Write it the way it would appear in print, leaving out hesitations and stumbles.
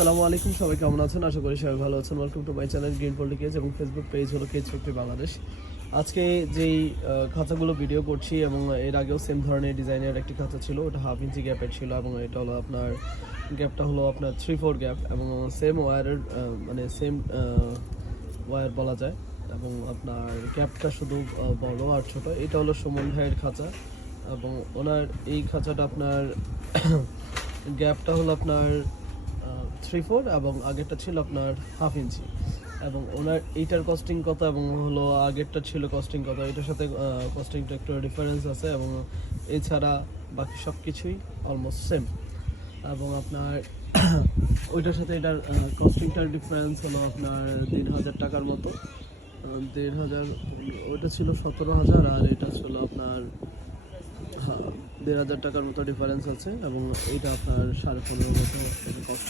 আসসালামু আলাইকুম, সবাই কেমন আছেন? আশা করি সবাই ভালো আছেন। Welcome to my channel green politics এবং ফেসবুক পেজ হলো কেজ50 বাংলাদেশ। আজকে যেই খাঁচাগুলো ভিডিও করছি এবং এর আগেও সেম ধরনের ডিজাইনের একটি খাঁচা ছিল, ওটা 1/2 ইঞ্চি গ্যাপের ছিল এবং এটা হলো আপনার গ্যাপটা হলো আপনার 3/4 গ্যাপ এবং সেম ওয়্যারের মানে সেম ওয়্যার বলা যায় এবং আপনার গ্যাপটা শুধু বড় আর ছোট। এটা হলো সুমন ভাইয়ের খাঁচা এবং ওনার এই খাঁচাটা আপনার গ্যাপটা হলো আপনার 3/4 এবং আগেরটা ছিল আপনার 1/2 ইঞ্চি এবং ওনার এইটার কস্টিং কত এবং হলো আগেরটা ছিল কস্টিং কত, এটার সাথে কস্টিংটা একটু ডিফারেন্স আছে এবং এছাড়া বাকি সব কিছুই অলমোস্ট সেম এবং আপনার ওইটার সাথে এটার কস্টিংটার ডিফারেন্স হলো আপনার 1,500 টাকার মতো। 1,500, ওইটা ছিল 17,000 আর এটা ছিল আপনার 1,500 টাকার মতো ডিফারেন্স আছে এবং এইটা আপনার 15,500 মতো কস্ট